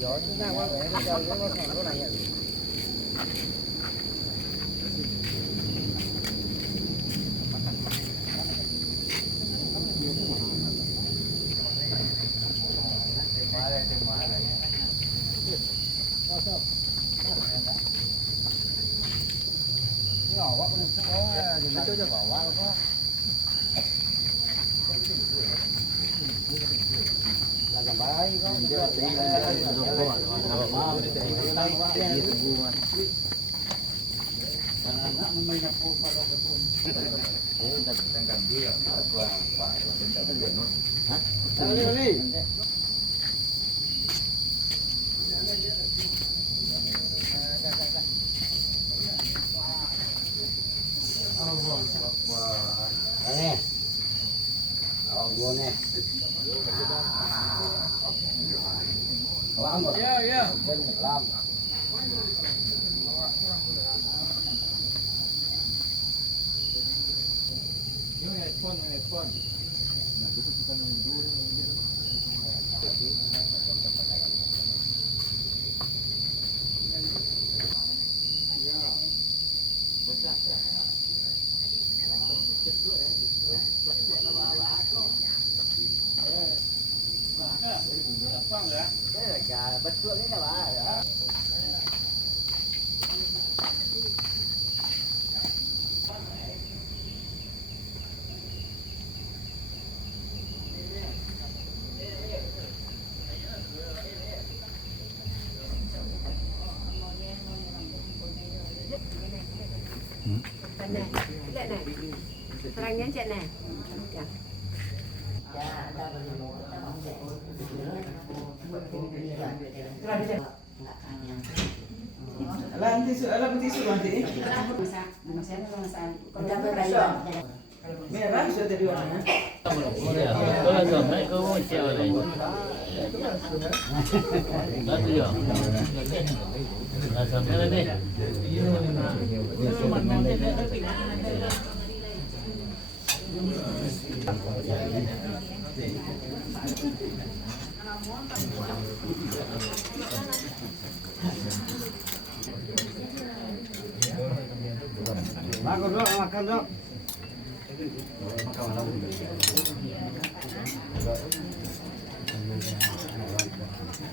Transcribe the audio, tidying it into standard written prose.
gió chúng ta qua cái trời cái con cái này nhỏ quá con có gì nó cho bỏ quá có là làm bài có nè, nè. Làm rồi. Bên làm. Thế là gà bắt chuột đấy là bà. Này, cái này. Terang nhắn chuyện này. Alam tisu nanti. Merah sudah tadi warnanya. Kalau sampai kau mau cewek lagi. Nanti ya. Nah sampai nanti. Makan dok, makan dok.